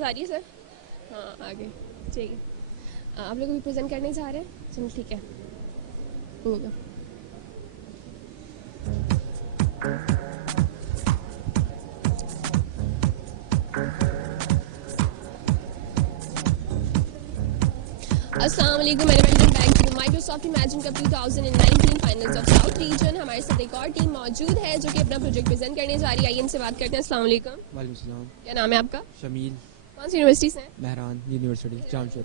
आवाज़ आ रही है सर? हाँ आ गई। ठीक है, आप लोग रिप्रेजेंट करने जा रहे हैं? चलिए ठीक है। हम्म। अस्सलाम वालेकुम and welcome back to the Microsoft Imagine Cup 2019 finals of south region. हमारे साथ एक और टीम मौजूद है जो कि अपना प्रोजेक्ट प्रेजेंट करने जा रही है। आइए इनसे बात करते हैं। अस्सलाम वालेकुम। वालेकुम सलाम। क्या नाम है आपका? जमील। कौन सी यूनिवर्सिटी से हैं? महरान यूनिवर्सिटी चांसर।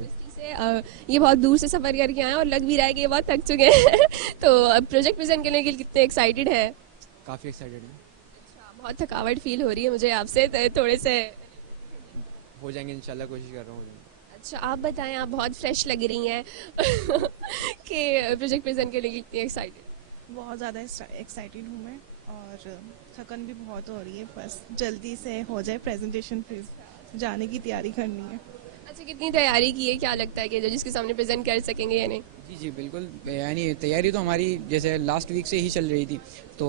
ये बहुत दूर से सफ़र करके आए हैं और लग भी रहा है कि ये बहुत थक चुके हैं तो प्रोजेक्ट प्रेजेंट करने के लिए कितने एक्साइटेड हैं? काफ़ी एक्साइटेड है। बहुत थकावट फील हो रही है मुझे आपसे, तो थोड़े से। हो जाएंगे इंशाल्लाह, कोशिश कर रहा हूँ। अच्छा आप बताएं, आप बहुत फ्रेश लग रही हैं कि प्रोजेक्ट प्रेजेंट करने के लिए कितने एक्साइटेड? बहुत ज़्यादा एक्साइटेड हूँ मैं, और थकन भी बहुत हो रही है। बस जल्दी से हो जाए प्रेजेंटेशन, फिर जाने की तैयारी करनी है। अच्छा कितनी तैयारी की है, क्या लगता है कि जो जिसके सामने प्रेजेंट कर सकेंगे या नहीं? जी जी बिल्कुल, यानी तैयारी तो हमारी जैसे लास्ट वीक से ही चल रही थी, तो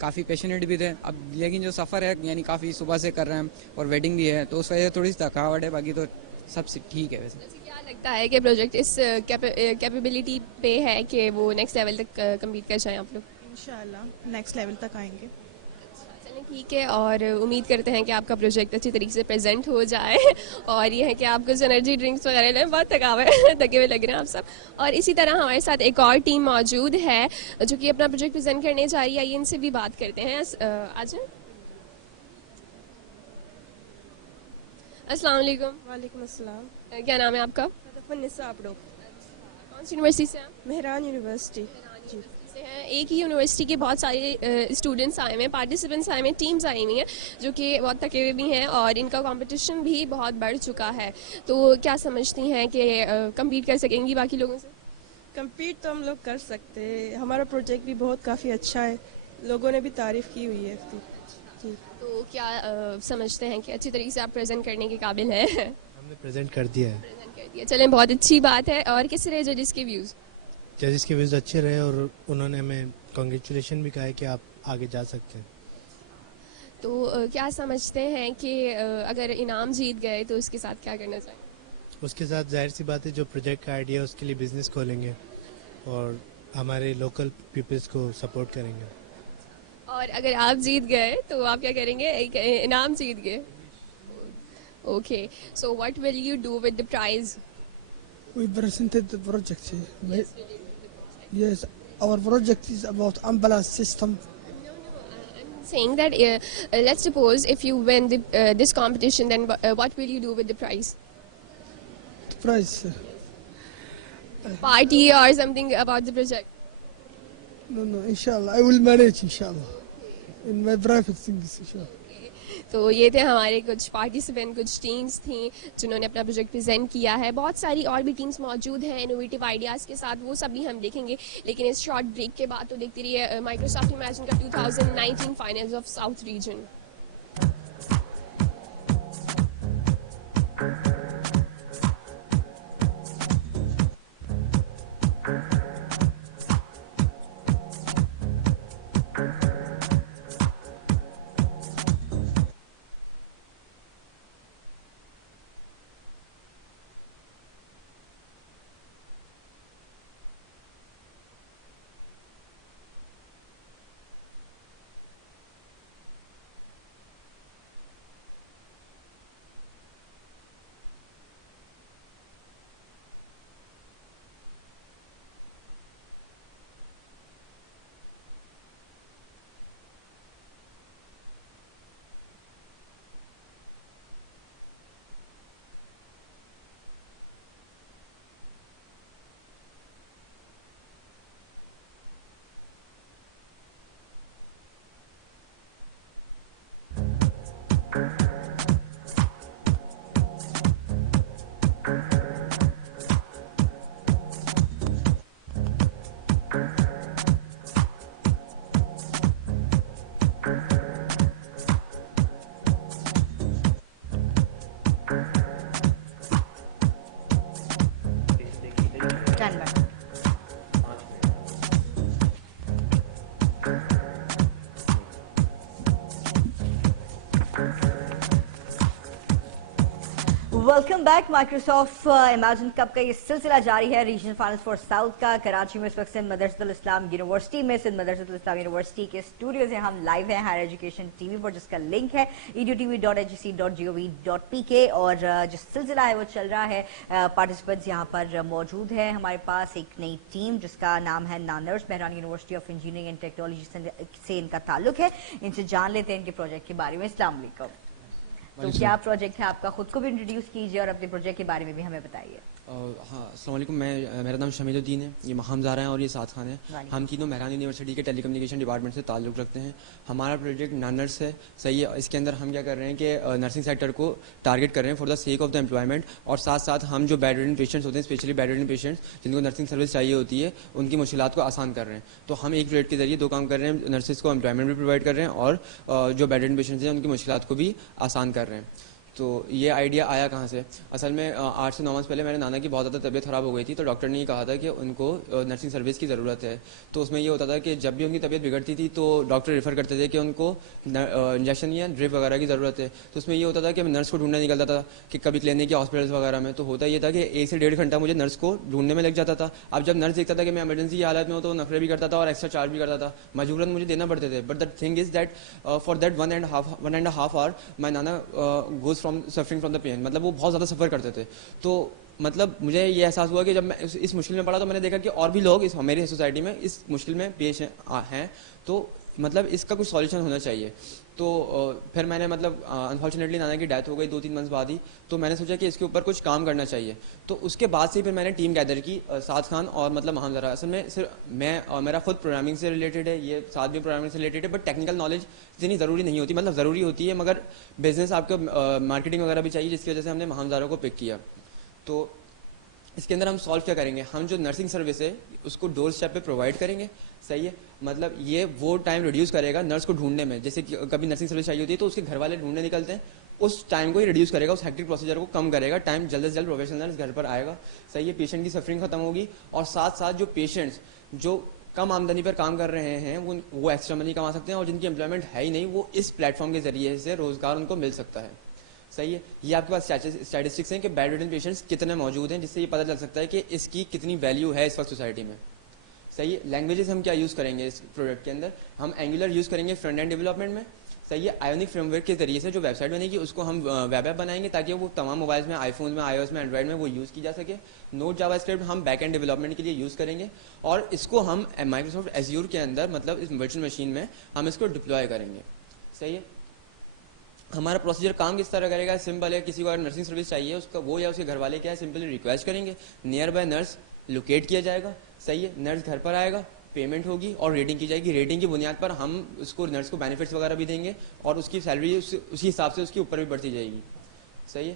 काफ़ी पैशनेट भी थे। अब लेकिन जो सफ़र है यानी काफ़ी सुबह से कर रहे हैं और वेटिंग भी है, तो उस वजह से थोड़ी सी थकावट है, बाकी तो सब ठीक है वैसे। वैसे क्या लगता है कि प्रोजेक्ट इस कैपेबिलिटी पे है कि वो नेक्स्ट लेवल तक कम्पीट कर जाएं आप लोग? इंशाल्लाह नेक्स्ट लेवल तक आएंगे। चलो ठीक है, और उम्मीद करते हैं कि आपका प्रोजेक्ट अच्छी तरीके से प्रेजेंट हो जाए और ये है कि आप कुछ एनर्जी ड्रिंक्स वगैरह लें, बहुत थकावट थके हुए लग रहे हैं आप सब। और इसी तरह हमारे साथ एक और टीम मौजूद है जो कि अपना प्रोजेक्ट प्रेजेंट करने जा रही है। आइए इनसे भी बात करते हैं। आज अस्सलाम वालेकुम। वालेकुम अस्सलाम। क्या नाम है आपका? मुफन्निसा आप लोग? कौन सी यूनिवर्सिटी से हैं? मेहरान यूनिवर्सिटी। जी। से हैं। एक ही यूनिवर्सिटी के बहुत सारे स्टूडेंट्स आए हुए हैं, पार्टिसिपेंट्स आए हुए हैं, टीम्स आई हुई हैं जो कि बहुत थके हुए भी हैं और इनका कंपटीशन भी बहुत बढ़ चुका है। तो क्या समझती हैं कि कम्पीट कर सकेंगी बाकी लोगों से? कंप्लीट तो हम लोग कर सकते हैं, हमारा प्रोजेक्ट भी बहुत काफ़ी अच्छा है, लोगों ने भी तारीफ़ की हुई है इसकी। जी। तो क्या समझते हैं कि अच्छी तरीके से आप प्रेजेंट करने के काबिल हैं? हमने प्रेजेंट कर दिया है। प्रेजेंट कर दिया, चलें बहुत अच्छी बात है। और किस रहे जजेस के व्यूज़? जजेस के व्यूज़ अच्छे रहे और उन्होंने हमें कॉन्ग्रेचुलेशन भी कहा है कि आप आगे जा सकते हैं। तो क्या समझते हैं कि अगर इनाम जीत गए तो इसके साथ क्या करना चाहिए? उसके साथ जाहिर सी बात है, जो प्रोजेक्ट का आइडिया है उसके लिए बिज़नेस खोलेंगे और हमारे लोकल पीपल्स को सपोर्ट करेंगे। और अगर आप जीत गए तो आप क्या करेंगे? एक इनाम जीत गए। Okay, so what will you do with the prize? We presented the project. Yes, our project is about ambulance system. Saying that let's suppose if you win this competition, then what will you do with the prize? The price, Party or something about the project? no, no, inshallah, I will manage, inshallah. In my private things, inshallah. तो ये थे हमारे कुछ participant, कुछ teams थी जिन्होंने अपना project present किया है। बहुत सारी और भी टीम्स मौजूद हैं इनोवेटिव आइडियाज़ के साथ, वो सब भी हम देखेंगे। लेकिन इस शॉर्ट ब्रेक के बाद तो देखते रहिए माइक्रोसॉफ्ट इमेजिन का 2019 finals of south reason. Welcome back. Microsoft Imagine cup का ये सिलसिला जारी है रीजनल फाइनल फॉर साउथ का। कराची में इस वक्त से मदरसतुल इस्लाम यूनिवर्सिटी में सिर्फ मदरसतुल इस्लाम यूनिवर्सिटी के स्टूडियो से हम लाइव हैं हायर एजुकेशन टीम, और जिसका लिंक है edutv.hgc.gov.pk। और जो सिलसिला है वो चल रहा है। पार्टिसिपेंट्स यहाँ पर मौजूद हैं हमारे पास। एक नई टीम जिसका नाम है नानर्स, Pahalgam university of engineering and technology से इनका ताल्लुक है। इनसे जान लेते हैं इनके प्रोजेक्ट के बारे में। अस्सलाम वालेकुम। तो क्या प्रोजेक्ट है आपका? खुद को भी इंट्रोड्यूस कीजिए और अपने प्रोजेक्ट के बारे में भी हमें बताइए। हाँ, अस्सलाम वालेकुम। मेरा नाम शमीदुद्दीन है, ये महमदार है और ये साथ खान है। हम तीनों मेहरान यूनिवर्सिटी के टेलीकम्युनिकेशन डिपार्टमेंट से ताल्लुक़ रखते हैं। हमारा प्रोजेक्ट नानर्स है, सही है। इसके अंदर हम क्या कर रहे हैं कि नर्सिंग सेक्टर को टारगेट कर रहे हैं for the sake of the employment, और साथ साथ हम जो बेडरिडन पेशेंट्स होते हैं, स्पेशली बेडरिडन पेशेंट जिनको नर्सिंग सर्विस चाहिए होती है, उनकी मुश्किलात को आसान कर रहे हैं। तो हम एक प्रोजेक्ट के ज़रिए दो काम कर रहे हैं, नर्सिस को एम्प्लॉयमेंट भी प्रोवाइड कर रहे हैं और जो बेडरिडन पेशेंट्स हैं उनकी मुश्किलात को भी आसान कर रहे हैं। तो ये आइडिया आया कहाँ से? असल में 8 से 9 माह पहले मेरे नाना की बहुत ज़्यादा तबीयत ख़राब हो गई थी, तो डॉक्टर ने ये कहा था कि उनको नर्सिंग सर्विस की ज़रूरत है। तो उसमें ये होता था कि जब भी उनकी तबीयत बिगड़ती थी तो डॉक्टर रेफ़र करते थे कि उनको इंजेक्शन या ड्रिप वगैरह की ज़रूरत है। तो उसमें ये होता था कि नर्स को ढूंढने निकलता था कि कभी क्लिनिक के हॉस्पिटल्स वगैरह में। तो होता ये था कि 1 से 1.5 घंटा मुझे नर्स को ढूंढने में लग जाता था। अब जब नर्स देखता था कि मैं इमरजेंसी की हालत में हूँ तो नफरे भी करता था और एक्स्ट्रा चार्ज भी करता था, मजबूरन मुझे देना पड़ते थे। But the thing is that for that 1.5 hour my nana goes from suffering from the pain, मतलब वो बहुत ज़्यादा सफ़र करते थे। तो मतलब मुझे ये एहसास हुआ कि जब मैं इस मुश्किल में पड़ा तो मैंने देखा कि और भी लोग इस मेरी सोसाइटी में इस मुश्किल में पेश हैं, तो मतलब इसका कुछ सॉल्यूशन होना चाहिए। तो फिर मैंने मतलब अनफॉर्चुनेटली नाना की डेथ हो गई 2-3 मंथ बाद ही, तो मैंने सोचा कि इसके ऊपर कुछ काम करना चाहिए। तो उसके बाद से फिर मैंने टीम गैदर की, साथ खान और मतलब आमदरा। असल में सिर्फ मैं मेरा खुद प्रोग्रामिंग से रिलेटेड है, ये साथ भी प्रोग्रामिंग से रिलेटेड है, बट टेक्निकल नॉलेज इतनी ज़रूरी नहीं होती, मतलब ज़रूरी होती है मगर बिज़नेस आपका मार्केटिंग वगैरह भी चाहिए, जिसकी वजह से हमने महमदारों को पिक किया। तो इसके अंदर हम सॉल्व क्या करेंगे, हम जो नर्सिंग सर्विस है उसको डोर स्टेप पे प्रोवाइड करेंगे, सही है। मतलब ये वो टाइम रिड्यूस करेगा नर्स को ढूंढने में। जैसे कि कभी नर्सिंग सर्विस चाहिए होती है तो उसके घर वाले ढूंढने निकलते हैं, उस टाइम को ही रिड्यूस करेगा, उस हेक्टिक प्रोसीजर को कम करेगा, टाइम जल्द से जल्द प्रोफेशनल घर पर आएगा, सही है। पेशेंट की सफरिंग ख़त्म होगी, और साथ साथ जो पेशेंट्स जो कम आमदनी पर काम कर रहे हैं वो एक्स्ट्रा मनी कमा सकते हैं, और जिनकी एम्प्लॉयमेंट है ही नहीं वो इस प्लेटफॉर्म के ज़रिए से रोज़गार उनको मिल सकता है, सही है। ये आपके पास स्टैटिस्टिक्स हैं कि बेडरिडन पेशेंट्स कितने मौजूद हैं, जिससे ये पता चल सकता है कि इसकी कितनी वैल्यू है इस वक्त सोसाइटी में, सही है। लैंग्वेजेस हम क्या यूज़ करेंगे इस प्रोडक्ट के अंदर? हम एंगुलर यूज़ करेंगे फ्रंट एंड डेवलपमेंट में, सही है। आयोनिक फ्रेमवर्क के ज़रिए से जो वेबसाइट बनेगी उसको हम वेब ऐप बनाएंगे ताकि वो तमाम मोबाइल में, आईफोन में, iOS में, एंड्रॉइड में वो यूज़ की जा सके। नोड जावास्क्रिप्ट हम बैक एंड डेवलपमेंट के लिए यूज़ करेंगे, और इसको हम माइक्रोसॉफ्ट एज्योर के अंदर मतलब इस वर्चुअल मशीन में हम इसको डिप्लॉय करेंगे, सही है। हमारा प्रोसीजर काम किस तरह करेगा? सिंपल है, किसी को अगर नर्सिंग सर्विस चाहिए उसका वो या उसके घर वाले क्या है, सिंपली रिक्वेस्ट करेंगे, नियर बाय नर्स लोकेट किया जाएगा, सही है। नर्स घर पर आएगा, पेमेंट होगी और रेटिंग की जाएगी। रेटिंग की बुनियाद पर हम उसको नर्स को बेनिफिट्स वगैरह भी देंगे, और उसकी सैलरी उसी हिसाब से उसके ऊपर भी बढ़ती जाएगी, सही है।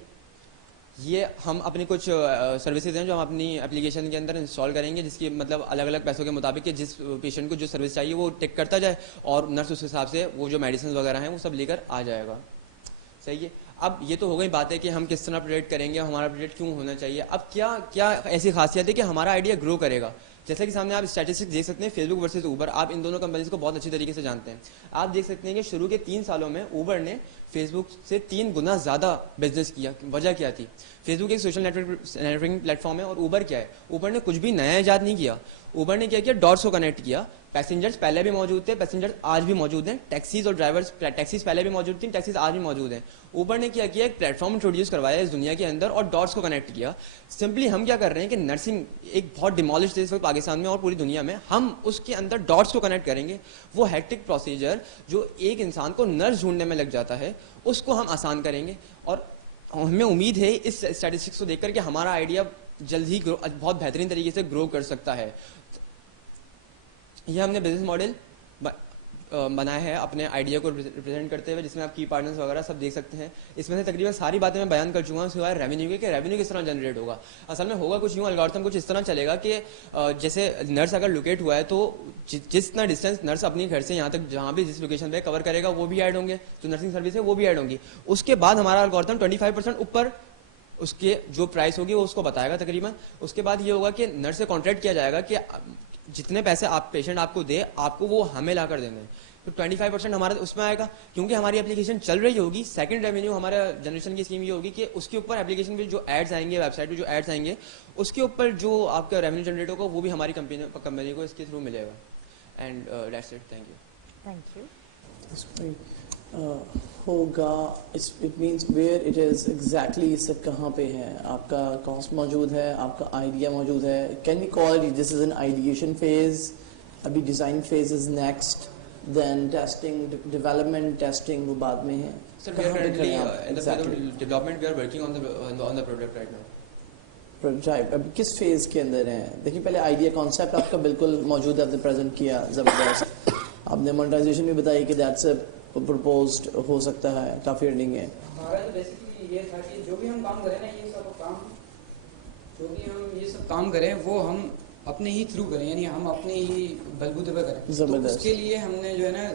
ये हम अपनी कुछ सर्विसेज हैं जो हम अपनी एप्लीकेशन के अंदर इंस्टॉल करेंगे, जिसकी मतलब अलग अलग पैसों के मुताबिक जिस पेशेंट को जो सर्विस चाहिए वो टिक करता जाए, और नर्स उस हिसाब से वो जो मेडिसिन वगैरह हैं वो सब लेकर आ जाएगा, सही है। अब ये तो हो गई बात है कि हम किस तरह प्रोजेक्ट करेंगे, हमारा प्रोजेक्ट क्यों होना चाहिए। अब क्या क्या ऐसी खासियत है कि हमारा आइडिया ग्रो करेगा। जैसे कि सामने आप स्टैटिस्टिक्स देख सकते हैं, फेसबुक वर्सेस ऊबर, आप इन दोनों कंपनीज को बहुत अच्छी तरीके से जानते हैं। आप देख सकते हैं कि शुरू के 3 सालों में ऊबर ने फेसबुक से 3 गुना ज़्यादा बिजनेस किया। वजह क्या थी? फेसबुक एक सोशल नेटवर्किंग प्लेटफॉर्म है, और ऊबर क्या है? ऊबर ने कुछ भी नया ईजाद नहीं किया। ऊबर ने क्या किया? डॉट्स को कनेक्ट किया। पैसेंजर्स पहले भी मौजूद थे, पैसेंजर्स आज भी मौजूद हैं, टैक्सीज और ड्राइवर्स, टैक्सीज पहले भी मौजूद थी, टैक्सीज आज भी मौजूद हैं। ऊबर ने क्या किया? एक प्लेटफॉर्म इंट्रोड्यूस करवाया इस दुनिया के अंदर और डॉट्स को कनेक्ट किया। सिंपली हम क्या कर रहे हैं कि नर्सिंग एक बहुत डिमोलिश देश है पाकिस्तान में और पूरी दुनिया में, हम उसके अंदर डॉट्स को कनेक्ट करेंगे। वो हेक्टिक प्रोसीजर जो एक इंसान को नर्स ढूंढने में लग जाता है उसको हम आसान करेंगे, और हमें उम्मीद है इस स्टैटिस्टिक्स को देखकर कि हमारा आइडिया जल्द ही बहुत बेहतरीन तरीके से ग्रो कर सकता है। ये हमने बिजनेस मॉडल बनाया है अपने आइडिया को रिप्रेजेंट करते हुए, जिसमें आप की पार्टनर्स वगैरह सब देख सकते हैं। इसमें से तकरीबन सारी बातें मैं बयान कर चुका हूँ, सिवाय रेवेन्यू के, कि रेवेन्यू किस तरह जनरेट होगा। असल में होगा कुछ यूँ, एल्गोरिथम कुछ इस तरह चलेगा कि जैसे नर्स अगर लोकेट हुआ है तो जितना डिस्टेंस नर्स अपनी घर से यहाँ तक जहाँ भी जिस लोकेशन पे कवर करेगा वो भी ऐड होंगे, जो नर्सिंग सर्विस है वो भी ऐड होंगी। उसके बाद हमारा एल्गोरिथम 25% ऊपर उसके जो प्राइस होगी वो उसको बताएगा तकरीबन। उसके बाद ये होगा कि नर्स से कॉन्ट्रैक्ट किया जाएगा कि जितने पैसे आप पेशेंट आपको दे, आपको वो हमें ला कर देना है। तो 25% हमारा उसमें आएगा। क्योंकि हमारी एप्लीकेशन चल रही होगी, सेकंड रेवेन्यू हमारा जनरेशन सिस्टम की स्कीम ये होगी कि उसके ऊपर एप्लीकेशन पे जो एड्स आएंगे, वेबसाइट पे जो एड्स आएंगे, उसके ऊपर जो आपका रेवेन्यू जनरेट होगा वो भी हमारी कंपनी को इसके थ्रू मिलेगा। And that's it. होगा it means where it is exactly, इसे कहाँ पे है, आपका कॉस्ट मौजूद है, आपका आइडिया मौजूद है। Can you call it this is an ideation phase, अभी design phase is next, then testing, development, testing वो बाद में है। So we are currently in the phase of development. We are working on the project right now. Project अब किस phase के अंदर है? देखिए पहले आइडिया कॉन्सेप्ट आपका बिल्कुल मौजूद, आपने प्रेजेंट किया ज़बरदस्त, आपने मोनेटाइजेशन भी बताई कि दैट्स प्रपोज्ड हो सकता है, काफ़ी एंडिंग है। काम करें वो हम अपने ही थ्रू करें, यानी हम अपने ही बलबूते पे करें। ज़बरदस्त। उसके लिए हमने जो है ना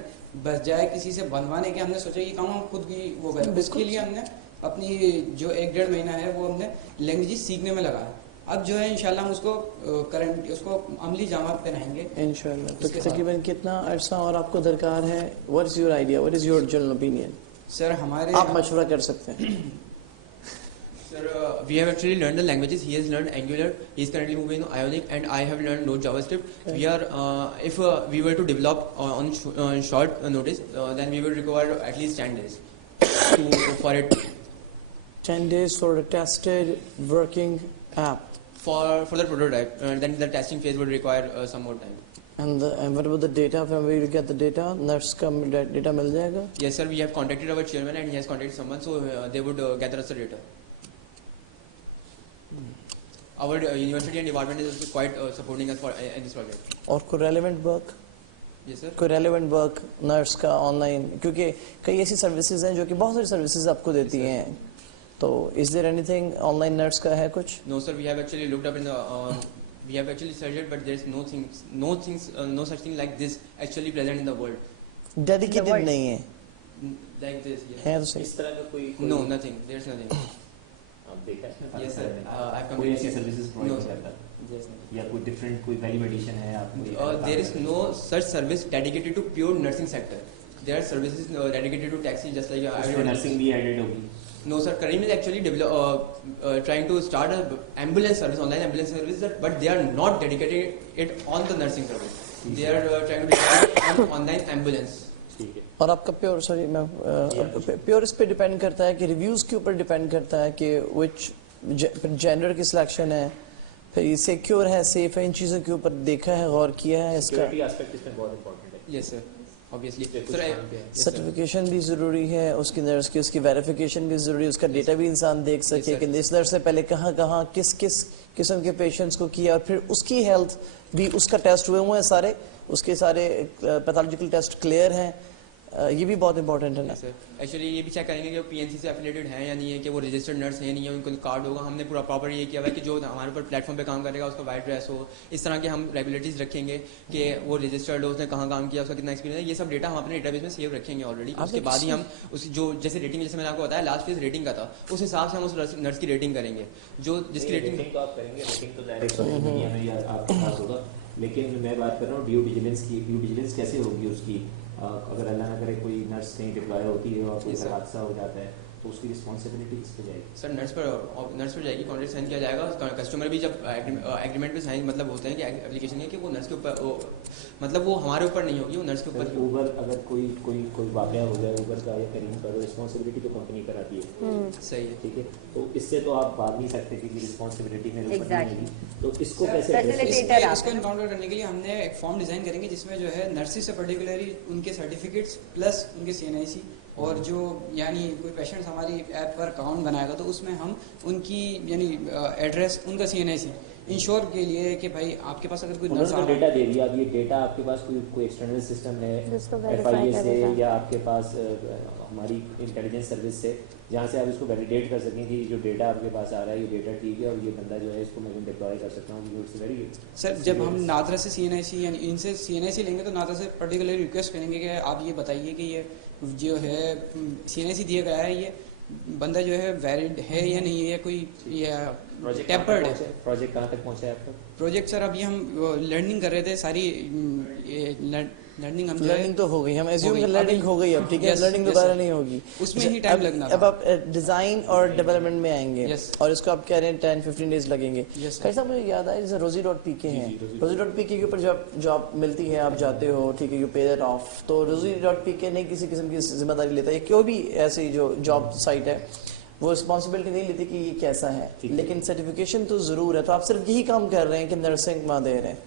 बजाय किसी से बनवाने के हमने सोचा कि काम हम खुद ही वो करें। इसके लिए हमने अपनी जो 1-1.5 महीना है वो हमने लैंग्वेज सीखने में लगा। अब जो है इंशाल्लाह हम उसको उसको अमली जामा पहनाएंगे इंशाल्लाह। तो तकरीबन कितना अर्सा और आपको दरकार है? What is your idea, what is your general opinion? Sir हमारे आप मशवरा कर सकते हैं। We have actually learned the languages. He has learned Angular. He is currently moving on Ionic, and I have learned Node JavaScript. We are, if we were to develop on short notice, then we will require at least 10 days for it. 10 days for a tested working app. For the prototype, then the testing phase would require some more time. And what about the data? From where you get the data? Let's come data मिल जाएगा? Yes, sir. We have contacted our chairman, and he has contacted someone, so they would gather us the data. Our university and department is quite supporting us for in this project. और कोई relevant work? Yes, sir. कोई relevant work nurse का online, क्योंकि कई ऐसी services हैं जो कि बहुत सारी सर्विसेज आपको देती हैं, तो is there anything online nurse का है कुछ? No, sir. We have actually looked up in the. We have actually studied, but there is no such thing like this actually present in the world. Dedicated नहीं है? Like this. है उसे? No, nothing. There is no. Yes, sir. कोई ऐसी services No, sir. या कोई different कोई value addition है आपके? There is no such service dedicated to pure nursing sector. There are services dedicated to taxi, just like nursing भी added होगी? No, sir. Kareem is actually trying to start a ambulance service, online ambulance service, but they are not dedicated it on the nursing service. They are trying to start an online ambulance. और आपका pure sorry ना pure इस पे depend करता है कि reviews के ऊपर डिपेंड करता है कि विच जेंडर की सिलेक्शन है, ये सिक्योर है, सेफ है, इन चीज़ों के ऊपर देखा है, गौर किया है इसका। Yes, sir. Obviously. Sir, certification भी ज़रूरी है, उसके अंदर उसकी वेरिफिकेशन भी ज़रूरी है, उसका डेटा भी इंसान देख सके कि इस दर से पहले कहाँ कहाँ किस किस किस्म के पेशेंट्स को किया, फिर उसकी हेल्थ भी उसका टेस्ट हुए हैं सारे, उसके सारे पैथोलॉजिकल टेस्ट क्लियर हैं, ये भी बहुत इंपॉर्टेंट है ना। एक्चुअली ये भी चेक करेंगे कि पीएनसी से एफिलिएटेड है या नहीं है, कि वो रजिस्टर्ड नर्स है नहीं है, उनको कार्ड होगा। हमने पूरा प्रॉपर ये किया हुआ है कि जो हमारे ऊपर प्लेटफॉर्म पे काम करेगा उसका वाइट ड्रेस हो, इस तरह के हम रेगुलेटरीज रखेंगे कि वो रजिस्टर्ड हो, उसने कहाँ काम किया, उसका कितना एक्सपीरियंस है, ये सब डेटा हम अपने डेटाबेस में सेव रखेंगे ऑलरेडी। उसके बाद ही हम उस जो जैसे रेटिंग, जैसे मैंने आपको बताया लास्ट ईयर रेटिंग का था, उस हिसाब से हम उस नर्स की रेटिंग करेंगे, जो जिसकी रेटिंग तो आप करेंगे, तो डायरेक्ट होगा। लेकिन मैं बात कर रहा हूँ ड्यू डिलिजेंस की। ड्यू डिलिजेंस कैसे होगी उसकी? अगर अल्लाह न करे कोई नर्स कहीं डिप्लॉय होती है और कोई हादसा हो जाता है तो उसकी रिस्पॉन्सिबिलिटी किसकी जाएगी? सर नर्स पर जाएगी, कॉन्ट्रैक्ट साइन किया जाएगा। कस्टमर भी जब एग्रीमेंट में साइन मतलब होते हैं कि एप्लीकेशन में कि वो नर्स के ऊपर मतलब वो हमारे ऊपर नहीं होगी, वो नर्स के ऊपर। ऊबर अगर कोई वाक़या हो गया ऊबर का, अगर कहीं पहले रिस्पॉन्सिबिलिटी तो कंपनी कराती है, सही, ठीक है, तो इससे तो आप बात ही करते थे कि रिस्पॉन्सिबिलिटी में Exactly. तो इसको कैसे इसको इनकॉर्पोरेट करने के लिए हमने एक फॉर्म डिज़ाइन करेंगे जिसमें जो है नर्सिंग से पर्टिकुलरली उनके सर्टिफिकेट्स प्लस उनके CNIC और जो यानी जो पेशेंट्स हमारी ऐप पर अकाउंट बनाएगा तो उसमें हम उनकी यानी एड्रेस, उनका CNIC इंश्योर के लिए कि भाई आपके पास अगर कोई नर्स डेटा दे दिया। अब ये डेटा आपके पास कोई एक्सटर्नल सिस्टम है FIA से या आपके पास हमारी इंटेलिजेंस सर्विस से, जहाँ से आप इसको वैलिडेट कर सकें कि जो डेटा आपके पास आ रहा है ये डेटा ठीक है और ये बंदा जो है इसको मैं डिप्लॉय कर सकता हूँ, ये वेरी गुड। सर जब हम नादरा से CNIC यानी इनसे CNIC लेंगे तो नादरा से पर्टिकुलरली रिक्वेस्ट करेंगे कि आप ये बताइए कि ये जो है CNIC दिया गया है ये बंदा जो है वैलिड है या नहीं है, कोई टेम्पर्ड है। प्रोजेक्ट कहाँ तक पहुँचा है आपका? प्रोजेक्ट सर अभी हम लर्निंग कर रहे थे, सारी लर्निंग हम लर्निंग तो हो गई, हम एज्यूम लर्निंग हो गई अब, ठीक है, Yes, लर्निंग yes, दोबारा sir. नहीं होगी, उसमें ही टाइम लगना अब आप डिज़ाइन और डेवलपमेंट में आएंगे Yes. और इसको आप कह रहे हैं 10-15 डेज़ लगेंगे। Yes. ऐसा मुझे याद है जैसे rosie.pk है, rosie.pk के ऊपर जब जॉब मिलती है आप जाते हो, ठीक है, यू पे इट ऑफ, तो rosie.pk नहीं किसी किस्म की जिम्मेदारी लेता है, क्यों भी ऐसी जो जॉब साइट है वो रिस्पॉन्सिबिलिटी नहीं लेती कि ये कैसा है, लेकिन सर्टिफिकेशन तो ज़रूर है। तो आप सिर्फ यही काम कर रहे हैं कि नर्सिंग वहाँ दे रहे हैं।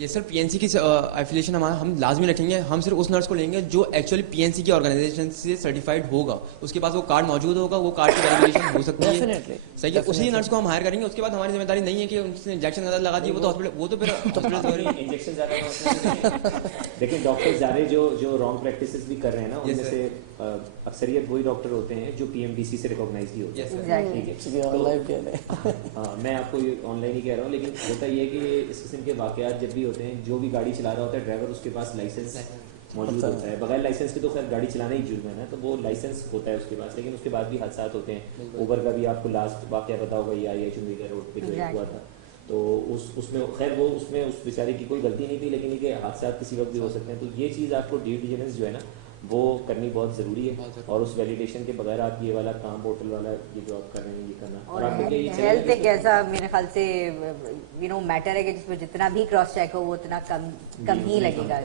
ये सर पीएनसी की एफिलिएशन हमारा हम लाजमी रखेंगे। हम सिर्फ उस नर्स को लेंगे जो एक्चुअली पीएनसी की ऑर्गेनाइजेशन से सर्टिफाइड होगा, उसके पास वो कार्ड मौजूद होगा, वो कार्ड की एप्लीकेशन हो सकती है। डेफिनेटली सही है, उसी नर्स को हम हायर करेंगे। उसके बाद हमारी जिम्मेदारी नहीं है कि उसने इंजेक्शन ज़्यादा लगा दिए, वो तो हॉस्पिटल, वो तो फिर हॉस्पिटल इंजेक्शन ज़्यादा लेकिन डॉक्टर सारे जो जो रॉन्ग प्रैक्टिसेस भी कर रहे हैं ना, Yes, उनमें से अक्सरियत वही डॉक्टर होते हैं जो पीएमडीसी से रिकॉग्नाइज भी होते हैं। Exactly. ठीक है, तो हाँ, मैं आपको ये ऑनलाइन ही कह रहा हूँ, लेकिन होता ये है कि इस किस्म के वाक़यात जब भी होते हैं, जो भी गाड़ी चला रहा होता है ड्राइवर, उसके पास लाइसेंस मौजूद होता है। बगैर लाइसेंस के तो खैर गाड़ी चलाना ही भूल जाना, तो वो लाइसेंस होता है उसके पास, लेकिन उसके बाद भी हादसा होते हैं। ऊबर का भी आपको लास्ट वाक़या पता होगा, या आई थिंक उसके जो हुआ था, तो उसमें खैर वो उसमें उस बेचारे की कोई गलती नहीं थी, लेकिन ये हादसा किसी वक्त भी हो सकते हैं। तो ये चीज़ आपको ड्यू डिलिजेंस जो है ना, वो करनी बहुत ज़रूरी है, और उस वैलिडेशन के बगैर आप ये वाला काम, पोर्टल वाला ये जो आप कर रहे हैं ये करना। और आपको कोई हेल्थ एक ऐसा मेरे ख्याल से मैटर है कि जिसमें जितना भी क्रॉस चेक हो वो उतना कम ही लगेगा।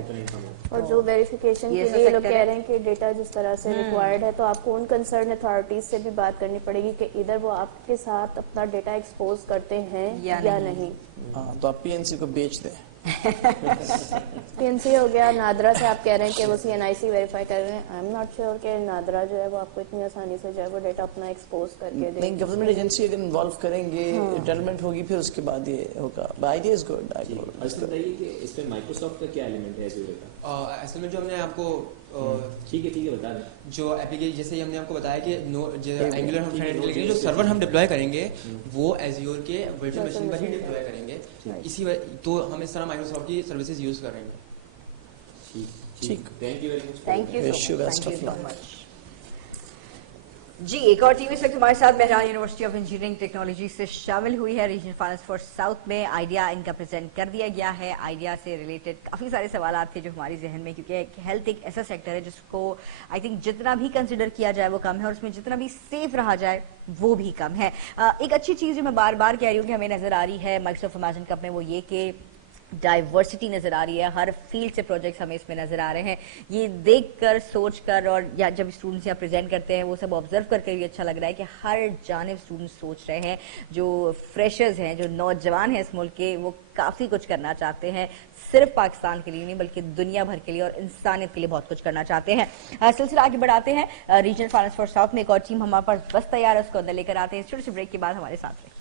और जो वेरिफिकेशन के Yes, लिए लोग sector कह है। रहे हैं कि डेटा जिस तरह से रिक्वायर्ड है, तो आपको उन कंसर्न अथॉरिटीज़ से भी बात करनी पड़ेगी कि इधर वो आपके साथ अपना डेटा एक्सपोज करते हैं या या नहीं। तो आप पीएनसी को बेच दें। पीएनसी हो गया, नादरा से आप कह रहे हैं कि वो CNIC वेरीफाई कर रहे हैं। आई एम नॉट श्योर कि नादरा जो है वो आपको इतनी आसानी से जो है वो डेटा अपना एक्सपोज करके नहीं, गवर्नमेंट एजेंसी अगर इन्वॉल्व करेंगे, डेवलपमेंट होगी, फिर उसके बाद ये होगा। Idea is good. ऐसे बताइए कि इसमें माइक्रोसॉफ्ट का क्या एलिमेंट है जो असल में जो हमने आपको ठीक है बता दें। जो एप्लीकेशन, जैसे ही हमने आपको बताया कि जो एंगुलर हम फ्रंट, लेकिन जो सर्वर हम डिप्लॉय करेंगे वो एज़्योर के वर्चुअल मशीन पर ही डिप्लॉय करेंगे। इसी तो हम इस तरह माइक्रोसॉफ्ट की सर्विसेज यूज़ कर रहे हैं। ठीक, thank you very much. Thank you Wish you best of so luck. Much. जी, एक और टीम इस वक्त हमारे साथ Mehran university of engineering technology से शामिल हुई है। रीजनल फाइनेंस फॉर साउथ में आइडिया इनका प्रेजेंट कर दिया गया है। आइडिया से रिलेटेड काफ़ी सारे सवाल आपके जो हमारे जहन में, क्योंकि हेल्थ एक ऐसा सेक्टर है जिसको आई थिंक जितना भी कंसिडर किया जाए वो कम है, और उसमें जितना भी सेफ रहा जाए वो भी कम है। एक अच्छी चीज़ जो मैं बार बार कह रही हूँ कि हमें नज़र आ रही है माइक्रोसॉफ्ट इमेजिन कप में, वो ये कि डाइवर्सिटी नज़र आ रही है। हर फील्ड से प्रोजेक्ट्स हमें इसमें नज़र आ रहे हैं। ये देख कर, सोच कर, और या जब स्टूडेंट्स यहाँ प्रेजेंट करते हैं वो सब ऑब्जर्व करके भी अच्छा लग रहा है कि हर जानिब स्टूडेंट्स सोच रहे हैं। जो फ्रेशर्स हैं, जो नौजवान हैं इस मुल्क के, वो काफ़ी कुछ करना चाहते हैं, सिर्फ पाकिस्तान के लिए नहीं बल्कि दुनिया भर के लिए और इंसानियत के लिए बहुत कुछ करना चाहते हैं। सिलसिला आगे बढ़ाते हैं। रीजनल फाइनेंस फॉर साउथ में एक और टीम हमारे पास बस तैयार है, उसको अंदर लेकर आते हैं। छोटे से ब्रेक के बाद हमारे साथ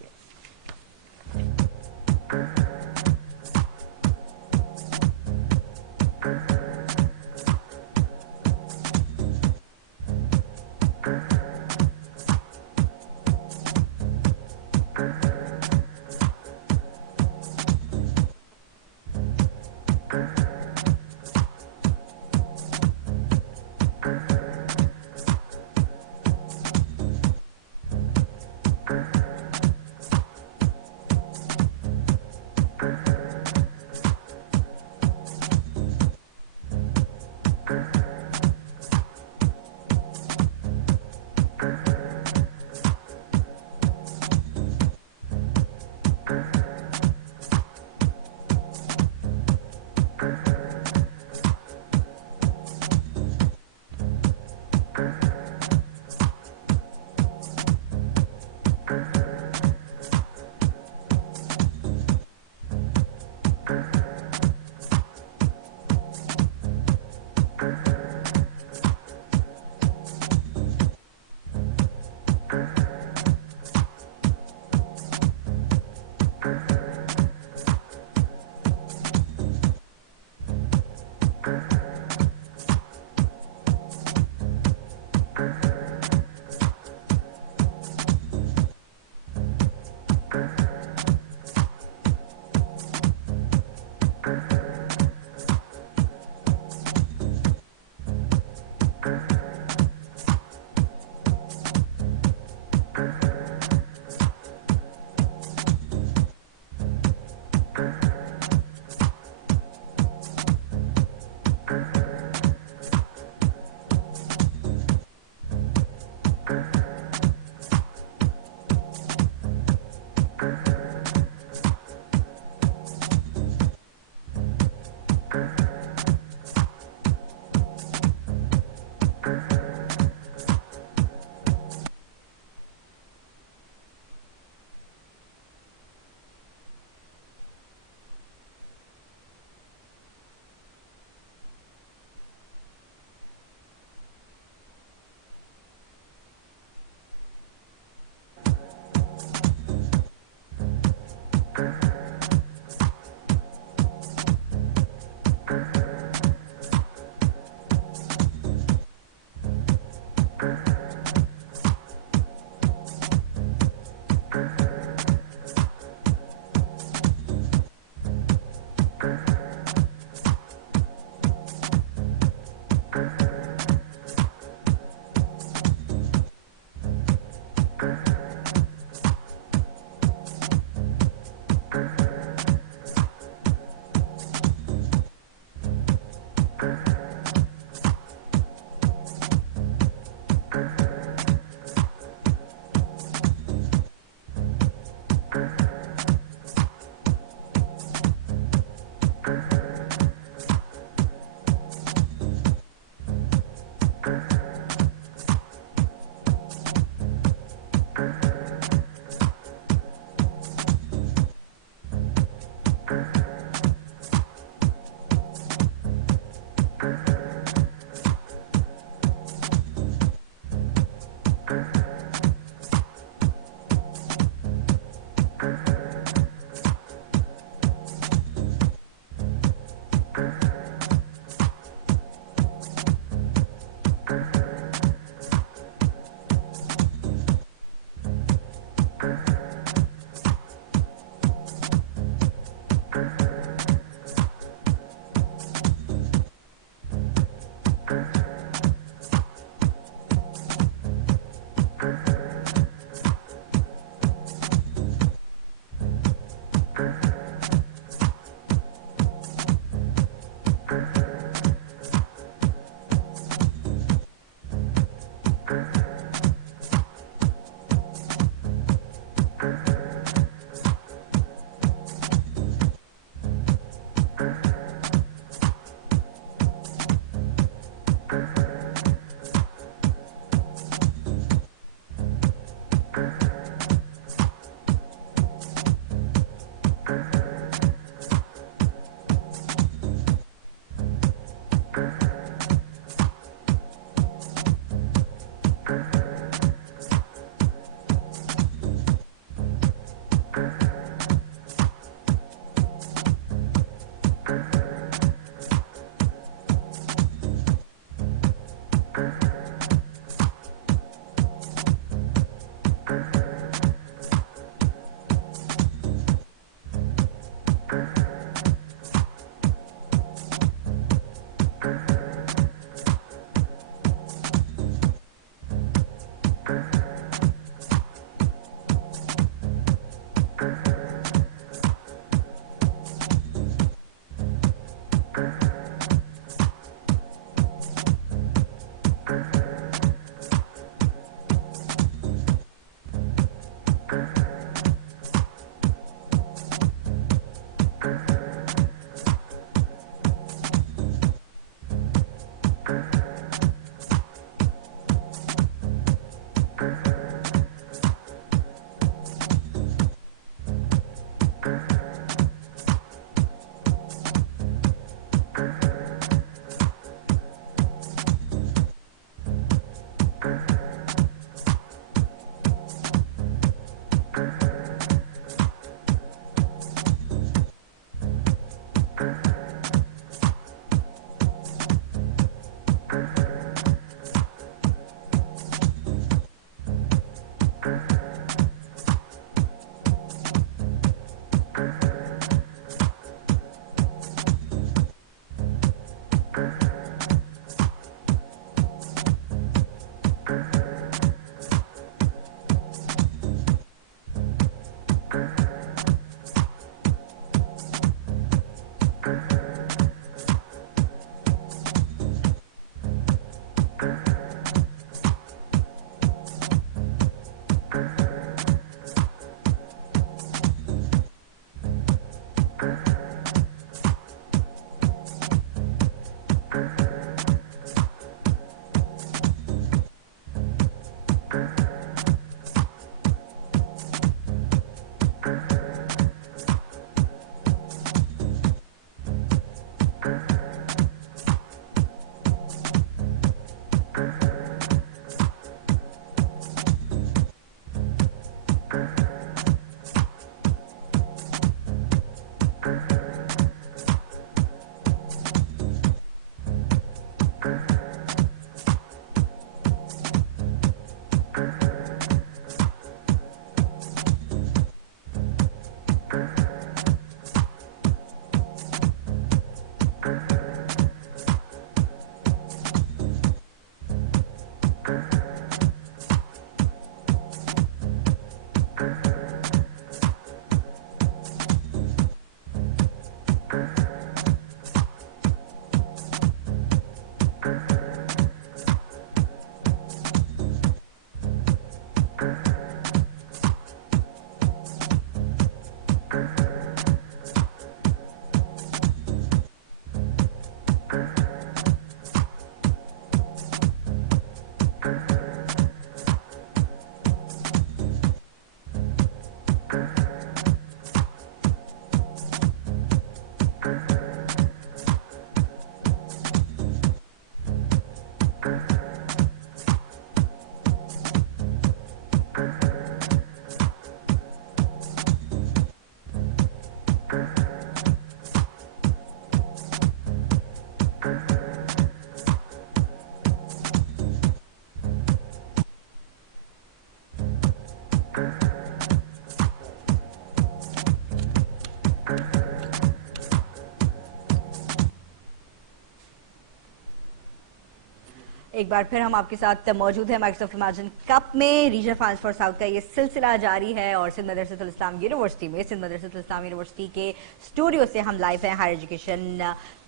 फिर हम आपके साथ मौजूद हैं माइक्रोसॉफ्ट इमेजिन कप में रीजन फाइनल्स फॉर साउथ का ये सिलसिला जारी है और सिंध मदरसा इस्लाम यूनिवर्सिटी में सिंध मदरसा इस्लाम यूनिवर्सिटी के स्टूडियो से हम लाइव हैं हायर एजुकेशन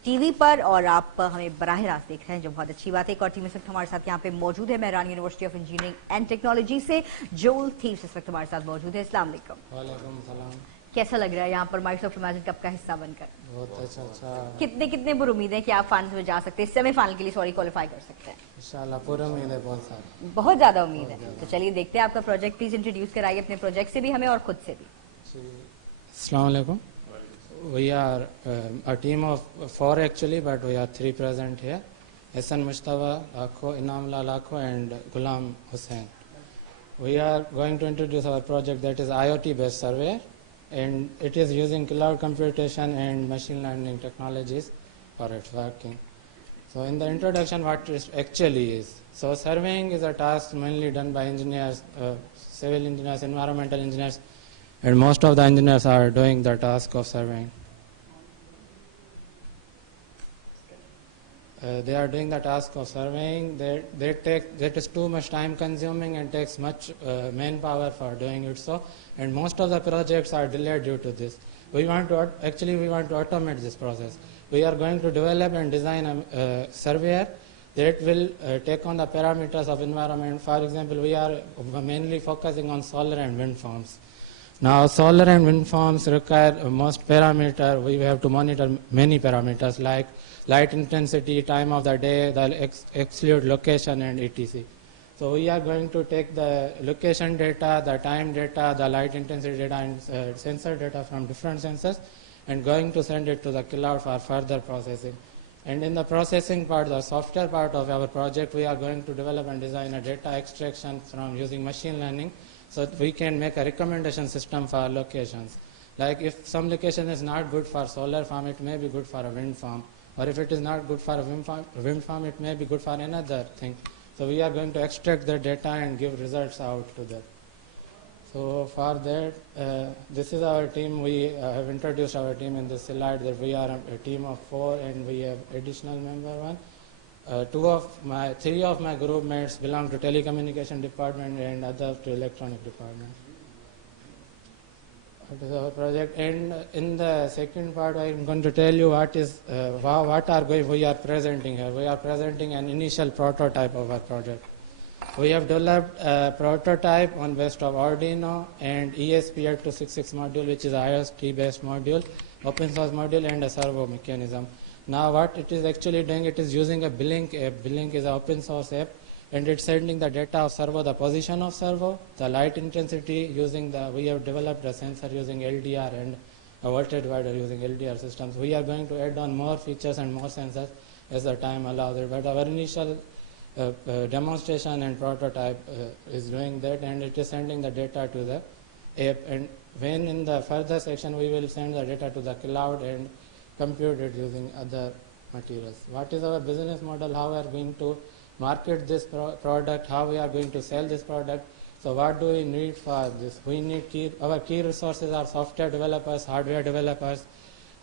टीवी पर और आप हमें बराह रास्त देख रहे हैं जो बहुत अच्छी बात है। एक और टीम से हमारे साथ यहाँ पे मौजूद है Mehran university of engineering and technology से जोल थीम्स इस वक्त हमारे साथ मौजूद है। अस्सलाम वालेकुम। कैसा लग रहा है यहाँ पर माइक्रोसॉफ्ट इमेजिन कप का हिस्सा बनकर? कितने कितने पर उम्मीद है कि आप फाइनल में जा सकते हैं, सेमीफाइनल के लिए सॉरी क्वालिफाई कर सकते हैं? इंशाल्लाह पूरा उम्मीद है, बहुत ज़्यादा उम्मीद है। तो चलिए देखते हैं आपका प्रोजेक्ट, प्लीज़ इंट्रोड्यूस कराइए अपने प्रोजेक्ट से भी हमें और खुद से। अस्सलाम वालेकुम। We are a team of 4 actually, but we are 3 present here. Hassan Mustafa, Inamlal Akko and Ghulam Hussain. We are going to introduce our project that is IoT based survey, and it is using cloud computation and machine learning technologies for its working. So in the introduction, what it actually is. So surveying is a task mainly done by engineers, civil engineers, environmental engineers, and most of the engineers are doing the task of surveying. They are doing the task of surveying. That is too much time consuming and takes much manpower for doing it. So, and most of the projects are delayed due to this. We want to automate this process. We are going to develop and design a surveyor that will take on the parameters of environment. For example, we are mainly focusing on solar and wind farms. Now, solar and wind farms require most parameter. We have to monitor many parameters like light intensity, time of the day, the absolute location, and etc. So we are going to take the location data, the time data, the light intensity data, and sensor data from different sensors, and going to send it to the cloud for further processing. And in the processing part, the software part of our project, we are going to develop and design a data extraction from using machine learning, so that we can make a recommendation system for locations. Like if some location is not good for solar farm, it may be good for a wind farm. Or if it is not good for a wind farm, it may be good for another thing. So we are going to extract the data and give results out to that. So for that, this is our team. We have introduced our team in this slide. That we are a team of 4 and we have additional member one. Three of my group mates belong to telecommunication department and other to electronic department. This is our project, and in the second part I am going to tell you what we are presenting. We are presenting an initial prototype of our project. We have developed a prototype on based of Arduino and ESP8266 module, which is a IoT based module, open source module, and a servo mechanism. Now what it is actually doing, it is using a Blink app. Blink is an open source app, and it's sending the data of servo, the position of servo, the light intensity we have developed the sensor using LDR and the voltage divider using LDR systems. We are going to add on more features and more sensors as the time allows. But our initial demonstration and prototype is doing that, and it is sending the data to the app, and when in the further section we will send the data to the cloud and compute it using other materials. What is our business model, how we are going to market this product, how we are going to sell this product. So what do we need for this? We need our key resources are software developers, hardware developers,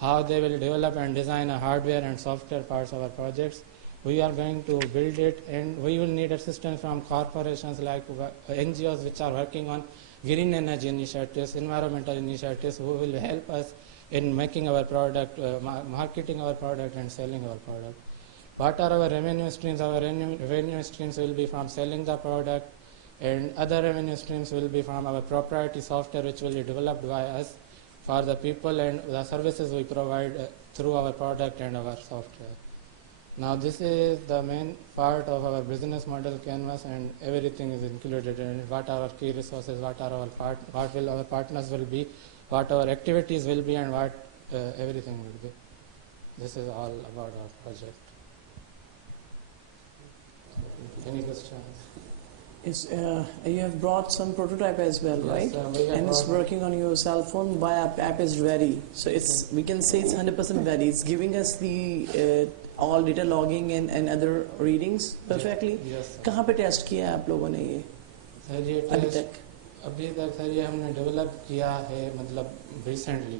how they will develop and design a hardware and software parts of our projects. We are going to build it, and we will need assistance from corporations like NGOs which are working on green energy initiatives, environmental initiatives, who will help us in making our product, marketing our product and selling our product. What are our revenue streams? Our revenue streams will be from selling the product, and other revenue streams will be from our proprietary software which will be developed by us for the people and the services we provide through our product and our software. Now this is the main part of our business model canvas, and everything is included in what our key resources, what will our partners will be, what our activities will be, and what everything will be. This is all about our project. You have brought some prototype as well, right? And it's working on your cell phone. Why our app is ready? So we can say it's 100% ready. It's giving us the all data logging and other readings perfectly. कहाँ पे test किया है आप लोगों ने ये? अभी तक ये हमने डेवलप किया है, मतलब रिसेंटली।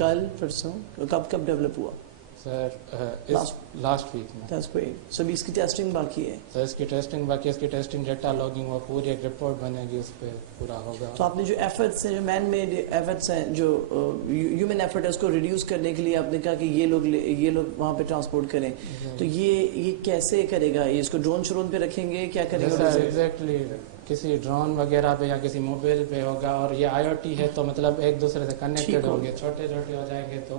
कल परसों कब डेवलप हुआ? इस लास्ट वीक में। सो इसकी टेस्टिंग बाकी है। इसकी टेस्टिंग बाकी इसकी टेस्टिंग डेटा लॉगिंग और पूरी एक रिपोर्ट बनेगी, इस पर पूरा होगा। तो आपने जो एफर्ट्स हैं, मैन मेड एफर्ट्स हैं, जो ह्यूमन एफर्ट है, उसको रिड्यूस करने के लिए आपने कहा कि ये लोग वहाँ पे ट्रांसपोर्ट करें, तो ये कैसे करेगा? ये इसको ड्रोन श्रोन पे रखेंगे, क्या करेंगे? एग्जैक्टली किसी ड्रोन वगैरह पे या किसी मोबाइल पे होगा, और ये IoT है तो मतलब एक दूसरे से कनेक्टेड हो गए, छोटे छोटे हो जाएंगे तो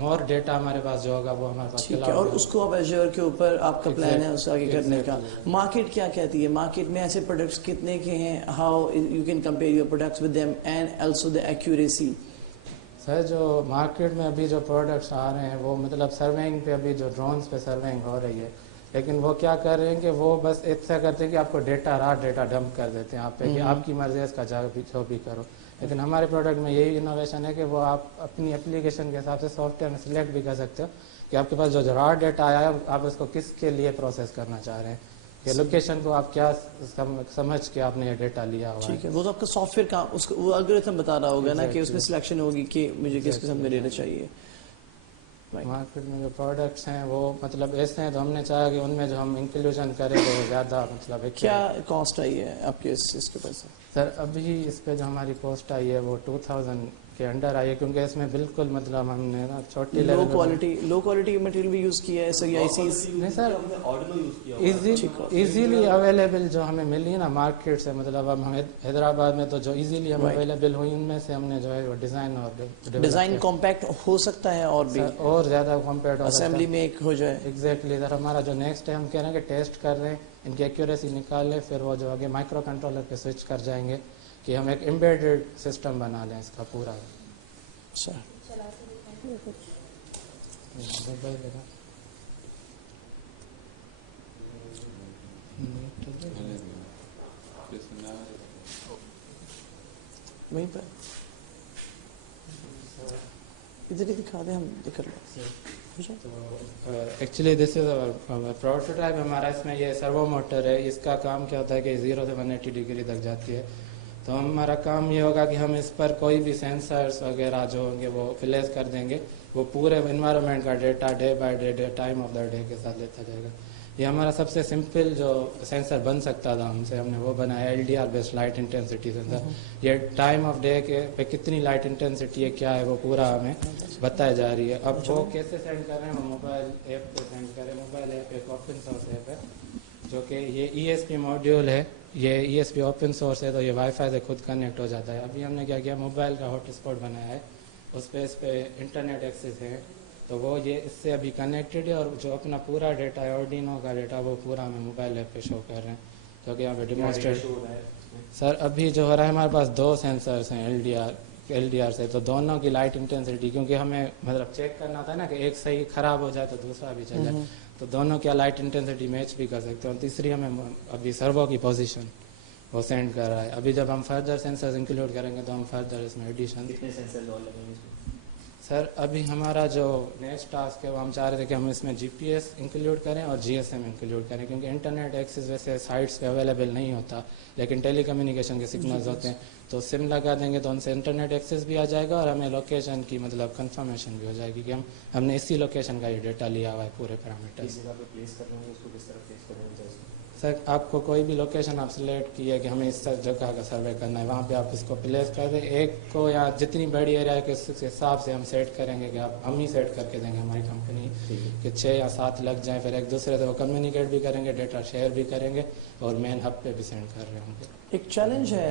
मोर डेटा हमारे पास जो होगा वो हमारे पास। ठीक है, और उसको अब एज़्योर के ऊपर आपका प्लान है उसको आगे करने का। मार्केट क्या कहती है? मार्केट में ऐसे प्रोडक्ट्स कितने के हैं? How you can compare your products with them and also the accuracy? Sir जो मार्केट में अभी जो प्रोडक्ट्स आ रहे हैं वो मतलब सर्वेइंग पे अभी जो ड्रोन्स पे सर्वेइंग हो रही है, लेकिन वो क्या कर रहे हैं कि वो बस इतना करते हैं कि आपको रॉ डेटा डंप कर देते हैं आप पे कि आपकी मर्जी है इसका ज़्यादा जो भी करो। लेकिन हमारे प्रोडक्ट में यही इनोवेशन है कि वो आप अपनी एप्लीकेशन के हिसाब से सॉफ्टवेयर में सिलेक्ट भी कर सकते हो कि आपके पास जो रॉ डेटा आया है आप उसको किसके लिए प्रोसेस करना चाह रहे हैं, कि लोकेशन को आप क्या समझ के आपने ये डेटा लिया हुआ है। ठीक है, वो तो आपका सॉफ्टवेयर का उसको वो एल्गोरिथम बता रहा होगा ना कि उसमें सिलेक्शन होगी कि मुझे किस किस्म का डेटा चाहिए। मार्केट में जो प्रोडक्ट्स हैं वो मतलब ऐसे हैं तो हमने चाहा कि उनमें जो हम इंक्लूजन करें तो ज़्यादा मतलब क्या कॉस्ट आई है आपके इसके पास? सर अभी इस पर जो हमारी कॉस्ट आई है वो 2000 के अंडर आई है, क्योंकि इसमें बिल्कुल मतलब हम छोटी लो क्वालिटी मटेरियल भी यूज़ किया है सर, या इसी नहीं सर इजीली अवेलेबल जो हमें मिली ना मार्केट से, मतलब अब हम हैदराबाद में तो जो इजीली हमें अवेलेबल हुई उनमें से हमने जो है वो डिज़ाइन कॉम्पैक्ट हो सकता है और भी और ज़्यादा कॉम्पैक्ट असेंबली में एक हो जाए। एग्जैक्टली सर, हमारा जो नेक्स्ट है हम कह रहे हैं कि टेस्ट कर रहे हैं, इनकी एक्यूरेसी निकाल लें, फिर वो जो आगे माइक्रो कंट्रोलर पे स्विच कर जाएंगे कि हम एक एम्बेडेड सिस्टम बना लें इसका पूरा। अच्छा एक्चुअली दिस इज प्रोटोटाइप हमारा, इसमें ये सर्वो मोटर है, इसका काम क्या होता है कि 0 से 180 डिग्री तक जाती है। तो हमारा काम ये होगा कि हम इस पर कोई भी सेंसर्स वगैरह जो होंगे वो प्लेस कर देंगे, वो पूरे इन्वायरमेंट का data day by day time of biding के साथ लेकर करेगा। ये हमारा सबसे सिंपल जो सेंसर बन सकता था हमसे, हमने वो बनाया LDR based light intensity sensor. ये टाइम ऑफ डे के पे कितनी लाइट इंटेंसिटी है क्या है वो पूरा हमें बताई जा रही है। अब वो कैसे सेंड कर रहे हैं, मोबाइल ऐप को सेंड कर रहे हैं, मोबाइल ऐप एक ओपन सोर्स है जो कि ये ESP मॉड्यूल है, ये ESP ओपन सोर्स है तो ये वाईफाई से खुद कनेक्ट हो जाता है। अभी हमने क्या किया, मोबाइल का हॉटस्पॉट बनाया है, उस पर इंटरनेट एक्सेस है तो वो ये इससे अभी कनेक्टेड है, और जो अपना पूरा डेटा है ऑर्डिनो का डेटा वो पूरा हम मोबाइल ऐप पे शो कर रहे हैं। तो यहाँ पे डिमॉन्स्ट्रेशन है सर, अभी जो हो रहा है हमारे पास 2 सेंसर्स हैं LDR से, तो दोनों की लाइट इंटेंसिटी, क्योंकि हमें मतलब चेक करना था ना कि एक सही ख़राब हो जाए तो दूसरा भी चल जाए, तो दोनों की लाइट इंटेंसिटी मैच भी कर सकते हैं। और तीसरी हमें अभी सर्वो की पोजीशन वो सेंड कर रहा है। अभी जब हम फर्दर सेंसर इंक्लूड करेंगे तो हम फर्दर इसमें एडिशन कितने सेंसर और लगेंगे सर। अभी हमारा जो नेक्स्ट टास्क है वो हम चाह रहे थे कि हम इसमें GPS इंक्लूड करें और GSM इंक्लूड करें, क्योंकि इंटरनेट एक्सेस जैसे साइट्स पे अवेलेबल नहीं होता, लेकिन टेलीकम्युनिकेशन के सिग्नल्स होते हैं, तो सिम लगा देंगे तो हमसे इंटरनेट एक्सेस भी आ जाएगा और हमें लोकेशन की मतलब कंफर्मेशन भी हो जाएगी कि हमने इसी लोकेशन का ये डेटा लिया हुआ है पूरे पानी। सर आपको कोई भी लोकेशन आप सिलेक्ट किया कि हमें इस सब जगह का सर्वे करना है, वहाँ पे आप इसको प्लेस कर दें, एक को या जितनी बड़ी एरिया है कि उस हिसाब से हम सेट करेंगे कि आप हम ही सेट करके देंगे हमारी कंपनी कि 6 या 7 लग जाए, फिर एक दूसरे से कम्युनिकेट भी करेंगे, डेटा शेयर भी करेंगे और मेन हब पे डिसाइड कर देंगे। एक चैलेंज है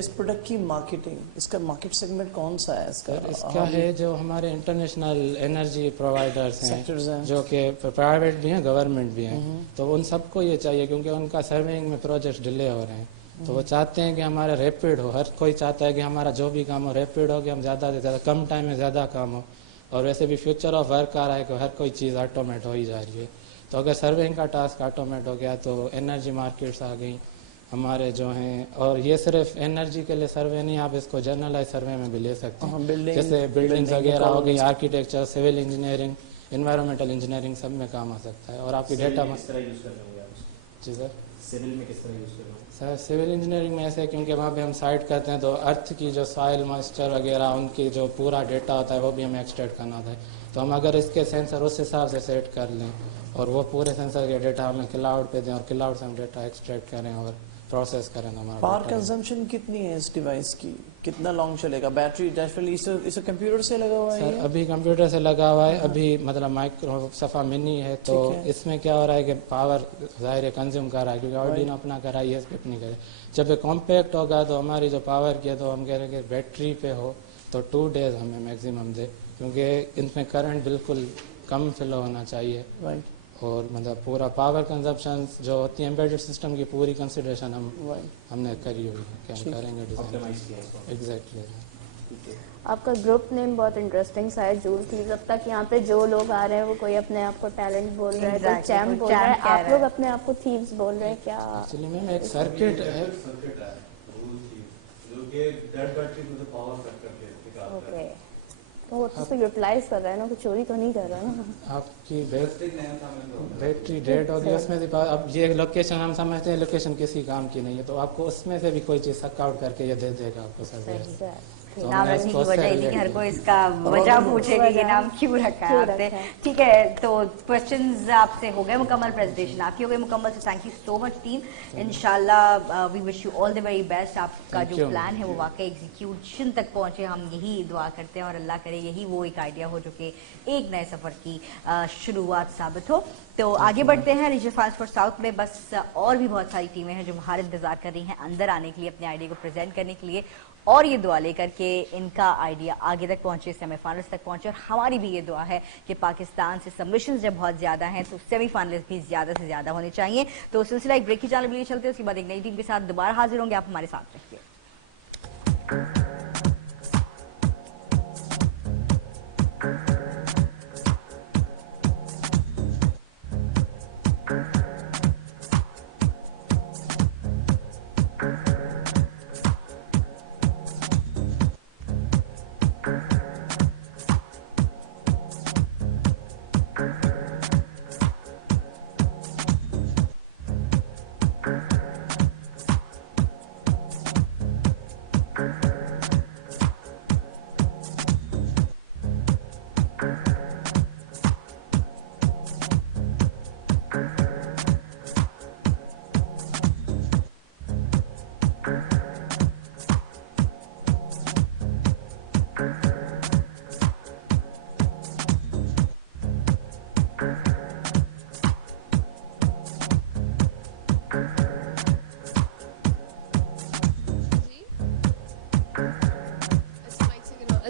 इस प्रोडक्ट की मार्केटिंग, इसका मार्केट सेगमेंट कौन सा है इसका है जो हमारे इंटरनेशनल एनर्जी प्रोवाइडर्स हैं जो कि प्राइवेट भी हैं गवर्नमेंट भी हैं, तो उन सबको ये चाहिए क्योंकि उनका सर्विंग में प्रोजेक्ट डिले हो रहे हैं, तो वो चाहते हैं कि हमारा रैपिड हो, हर कोई चाहता है कि हमारा जो भी काम हो रैपिड हो, कि हम ज़्यादा से ज़्यादा कम टाइम में ज़्यादा काम हो, और वैसे भी फ्यूचर ऑफ वर्क आ रहा है कि हर कोई चीज़ ऑटोमेट हो ही जा रही है। तो अगर सर्विंग का टास्क ऑटोमेट हो गया तो एनर्जी मार्केट्स आ गई हमारे जो हैं, और ये सिर्फ एनर्जी के लिए सर्वे नहीं, आप इसको जर्नलाइज सर्वे में भी ले सकते हैं, जैसे बिल्डिंग्स वगैरह हो गई, architecture, civil engineering, environmental engineering, सब में काम हो सकता है। और आपकी डेटा जी सर सिविल इंजीनियरिंग में ऐसे क्योंकि वहाँ पे हम साइट करते हैं तो अर्थ की जो सॉइल मॉइस्चर वगैरह उनकी जो पूरा डेटा होता है वो भी हमें एक्सट्रैक्ट करना था, तो हम अगर इसके सेंसर उस हिसाब से सेट कर लें और वो पूरे सेंसर के डेटा अपने क्लाउड पे दें और क्लाउड से हम डेटा एक्सट्रैक्ट करें और प्रोसेस करें हमारे पावर कंजम्पशन कितनी है इस डिवाइस की, कितना लॉन्ग चलेगा? बैटरी डेफिनेटली इसे कंप्यूटर से लगा हुआ है सर अभी कंप्यूटर से लगा हुआ है, अभी मतलब माइक्रो सफ़ा मिनी है, तो ठीक है। इसमें क्या हो रहा है कि पावर ज़ाहिर है कंज्यूम कर रहा है, क्योंकि ऑर्डिनो अपना कर रहा है, ये कुछ नहीं करे। जब ये कॉम्पैक्ट होगा तो हमारी जो पावर की है तो हम कह रहे हैं कि बैटरी पे हो तो 2 डेज़ हमें मैक्सिमम दे, क्योंकि इनमें करंट बिल्कुल कम फ्लो होना चाहिए। राइट और मतलब पूरा पावर कंजप्शन जो होती है एम्बेडेड सिस्टम की पूरी कंसिडरेशन हमने करी ठीक। करेंगे एग्जैक्टली। आपका ग्रुप नेम बहुत इंटरेस्टिंग सा है, जूल की। जब तक यहाँ पे जो लोग आ रहे हैं वो कोई अपने आप को टैलेंट बोल रहा है, कोई चैम बोल रहा है, आप लोग अपने आप को थीव्स बोल रहे हैं क्या? एक्चुअली मैम एक सर्किट है, ओके, वो अच्छे से यूटिलाइज कर रहा है ना, कुछ चोरी तो नहीं कर रहा है ना? आपकी बैटरी डेड हो गई, उसमें भी अब ये लोकेशन हम समझते हैं लोकेशन किसी काम की नहीं है, तो आपको उसमें से भी कोई चीज़ सट आउट करके ये दे देगा आपको सब। नाम रखने की वजह थी कि हर कोई इसका वजह पूछे कि ये नाम क्यों रखा है आपने। ठीक है, तो क्वेश्चंस आपसे हो गए मुकम्मल, प्रेजेंटेशन आपकी हो गई मुकम्मल। Thank you so much team. इंशाल्लाह we wish you all the very best. आपका जो प्लान है वो वाकई एग्जीक्यूशन तक पहुँचे, हम यही दुआ करते हैं और अल्लाह करे यही वो एक आइडिया हो जो कि एक नए सफ़र की शुरुआत साबित हो। तो आगे बढ़ते हैं रीजन 5 और साउथ में। बस और भी बहुत सारी टीमें हैं जो बाहर इंतज़ार कर रही हैं अंदर आने के लिए, अपने आइडिया को प्रेजेंट करने के लिए, और ये दुआ लेकर के इनका आइडिया आगे तक पहुँचे, सेमीफाइनल्स तक पहुँचे। और हमारी भी ये दुआ है कि पाकिस्तान से सबमिशन जब बहुत ज़्यादा हैं तो सेमीफाइनल्स भी ज़्यादा से ज़्यादा होने चाहिए। तो सिलसिला एक ब्रेक की जाने के लिए चलते हैं, उसके बाद एक नई टीम के साथ दोबारा हाजिर होंगे आप हमारे साथ।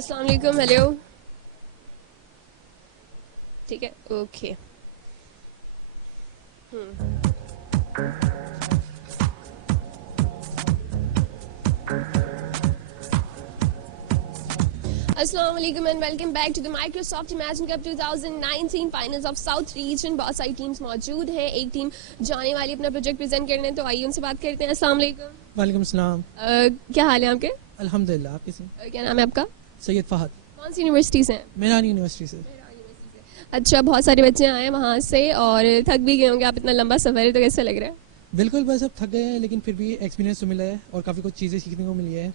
अस्सलामुअलैकुम, हेलो। ठीक है, okay. Assalamualaikum and welcome back to the Microsoft Imagine Cup 2019 finals of south reason. बहुत सारी टीम्स मौजूद हैं, एक टीम जाने वाली अपना प्रोजेक्ट प्रेजेंट करने, तो आइए उनसे बात करते हैं। अस्सलाम वालेकुम। वालेकुम सलाम। क्या हाल है आपके? अल्हम्दुलिल्लाह, आप कैसे? क्या नाम है आपका? सैयद फहद। कौन सी यूनिवर्सिटी से हैं? मेनान यूनिवर्सिटी से। अच्छा, बहुत सारे बच्चे आए हैं वहाँ से और थक भी गए होंगे, आप इतना लंबा सफ़र है तो कैसा लग रहा है? बिल्कुल, बस अब थक गए हैं लेकिन फिर भी एक्सपीरियंस तो मिला है और काफ़ी कुछ चीज़ें सीखने को मिली है।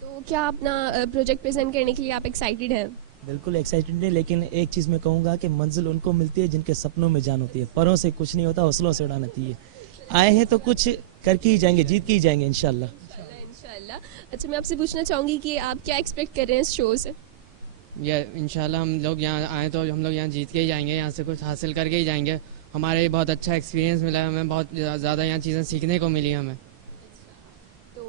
तो क्या अपना प्रोजेक्ट प्रेजेंट करने के लिए आप एक्साइटेड हैं? बिल्कुल एक्साइटेड है, लेकिन एक चीज़ मैं कहूँगा कि मंजिल उनको मिलती है जिनके सपनों में जाना चाहिए। परों से कुछ नहीं होता, हौसलों से उड़ाना चाहिए। आए हैं तो कुछ करके ही जाएंगे, जीत के ही जाएंगे इंशाल्लाह। अच्छा, मैं आपसे पूछना चाहूँगी कि आप क्या एक्सपेक्ट कर रहे हैं इस शो से? या इंशाल्लाह हम लोग यहाँ आए तो हम लोग यहाँ जीत के ही जाएंगे, यहाँ से कुछ हासिल करके ही जाएंगे। हमारे ये बहुत अच्छा एक्सपीरियंस मिला है, हमें बहुत ज़्यादा यहाँ चीज़ें सीखने को मिली हमें। तो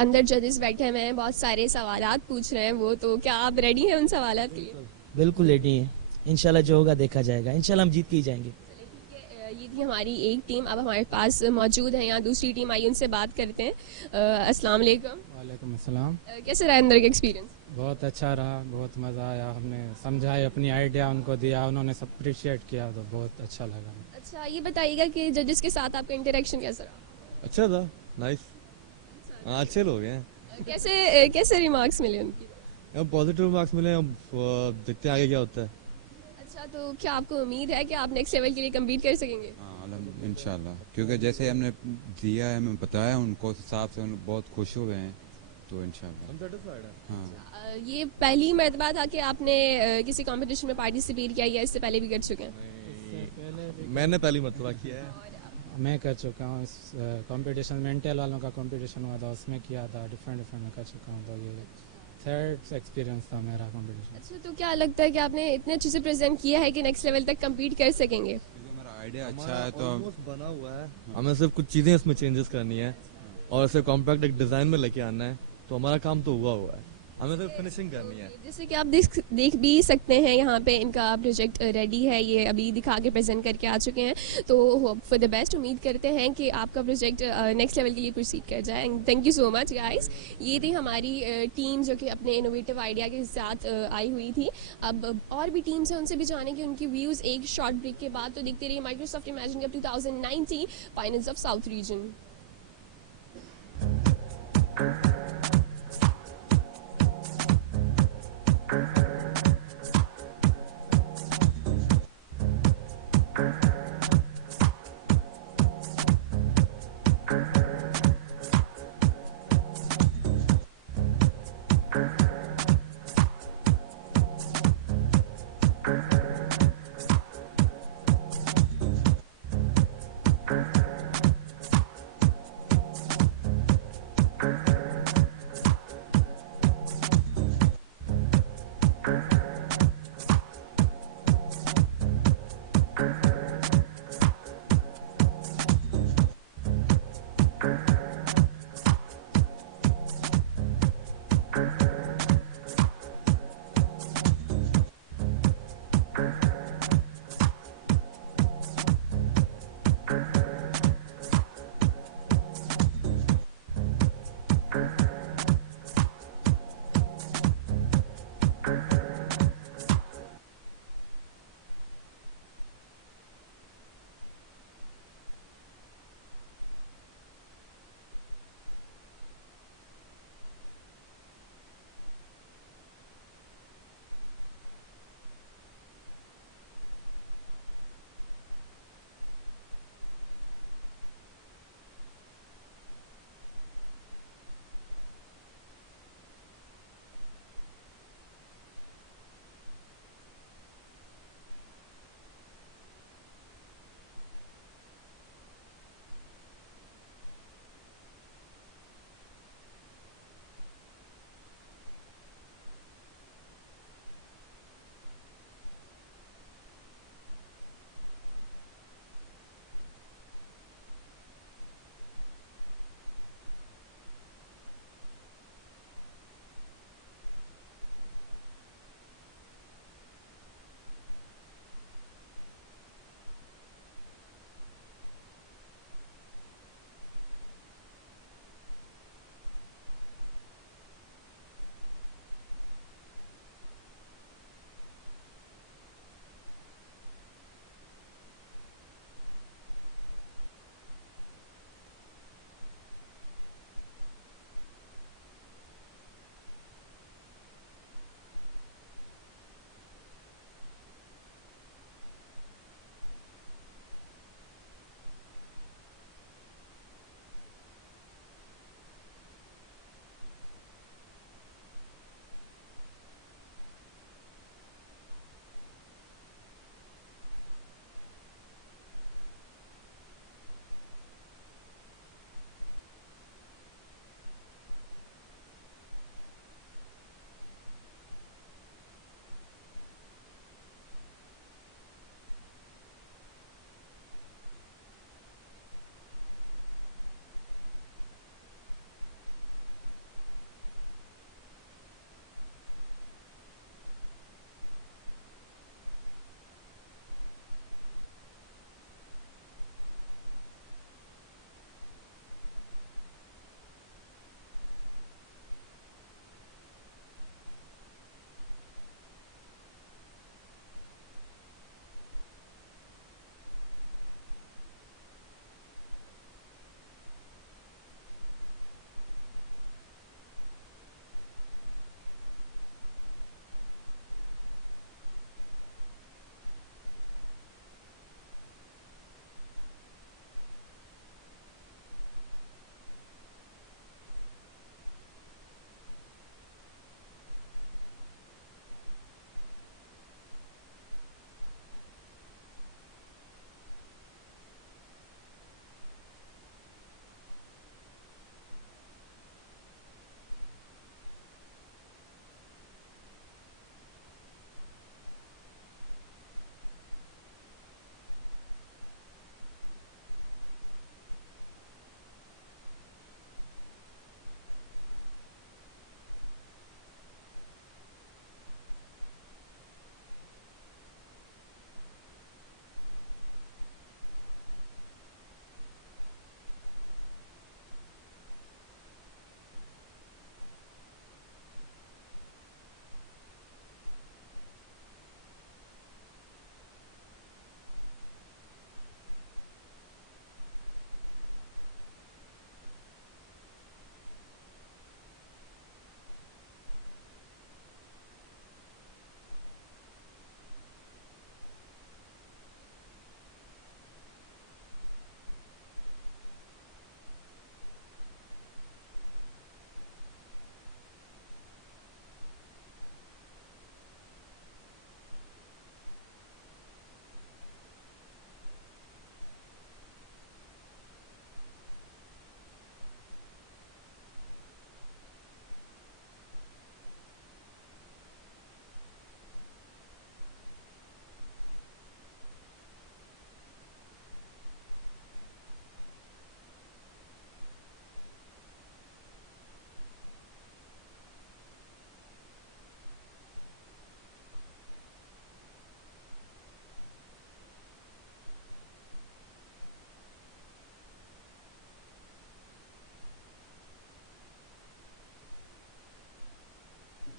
अंदर जजेस बैठे हुए हैं, बहुत सारे सवालात पूछ रहे हैं वो, तो क्या आप रेडी हैं उन सवालात के लिए? बिल्कुल रेडी हैं, इंशाल्लाह जो होगा देखा जाएगा, इंशाल्लाह हम जीत के ही जाएंगे। ये थी हमारी एक टीम, अब हमारे पास मौजूद है यहाँ दूसरी टीम, आइए उनसे बात करते हैं। अस्सलाम वालेकुम। सलाम। कैसे रहा अंदर का एक्सपीरियंस? बहुत अच्छा रहा, बहुत मज़ा आया, हमने समझाए, अपनी आइडिया उनको दिया, उन्होंने सब अप्रिशिएट किया, तो बहुत अच्छा लगा। अच्छा, ये बताइएगा कि जजेस के साथ आपका इंटरेक्शन कैसा रहा? अच्छा था, नाइस, अच्छे लोग हैं। कैसे कैसे रिमार्क्स मिले उनके? अब पॉजिटिव रिमार्क्स मिले, अब देखते आगे क्या होता है। अच्छा, तो क्या आपको उम्मीद है कि आप नेक्स्ट लेवल के लिए कम्पीट कर सकेंगे? इंशाल्लाह, क्योंकि जैसे हमने किया है, हमने बताया उनको, उस हिसाब से हम बहुत खुश हो गए हैं, तो इंशाल्लाह। ये पहली मरतबा था कि आपने किसी कंपटीशन में पार्टिसिपेट किया या इससे पहले भी कर चुके हैं? मैंने पहली मरतबा किया है। मैं कर चुका हूँ कंपटीशन, मेंटल वालों का कंपटीशन होता है उसमें किया था, डिफरेंट कर चुका हूँ। थर्ड एक्सपीरियंस था मेरा कंपटीशन। तो क्या लगता है कि आपने इतने अच्छे से प्रेजेंट किया है कि नेक्स्ट लेवल तक कम्पीट कर सकेंगे? आइडिया अच्छा है तो बना हुआ है, हमें सिर्फ कुछ चीज़ें इसमें चेंजेस करनी है और उसे कॉम्पैक्ट एक डिज़ाइन में लेके आना है, तो हमारा काम तो हुआ है, हमें सिर्फ फिनिशिंग करनी है। जैसे कि आप देख भी सकते हैं यहाँ पे इनका प्रोजेक्ट रेडी है, ये अभी दिखा के प्रेजेंट करके आ चुके हैं। तो फॉर द बेस्ट उम्मीद करते हैं कि आपका प्रोजेक्ट नेक्स्ट लेवल के लिए प्रोसीड कर जाए। Thank you so much guys. ये थी हमारी टीम जो कि अपने इनोवेटिव आइडिया के साथ आई हुई थी। अब और भी टीम्स हैं, उनसे भी जानेंगे उनकी व्यूज़ एक शॉर्ट ब्रेक के बाद। तो देखते रहिए Microsoft imagine 2019 finals of south reason.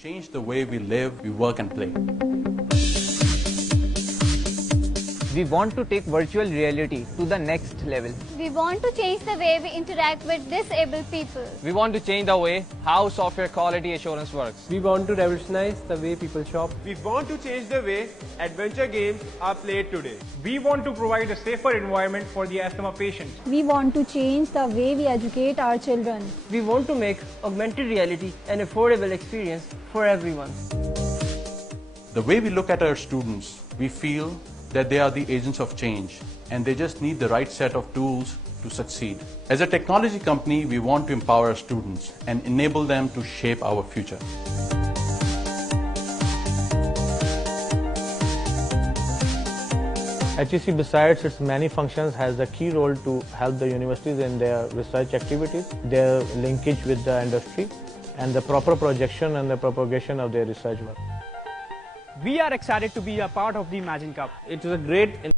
change the way we live, we work and play. We want to take virtual reality to the next level. We want to change the way we interact with disabled people. We want to change the way how software quality assurance works. We want to revolutionize the way people shop. We want to change the way adventure games are played today. We want to provide a safer environment for the asthma patients. We want to change the way we educate our children. We want to make augmented reality an affordable experience for everyone. The way we look at our students, we feel that they are the agents of change and they just need the right set of tools to succeed. As a technology company, we want to empower our students and enable them to shape our future. HEC, besides its many functions, has a key role to help the universities in their research activities, their linkage with the industry, and the proper projection and the propagation of their research work. We are excited to be a part of the Imagine Cup. It is a great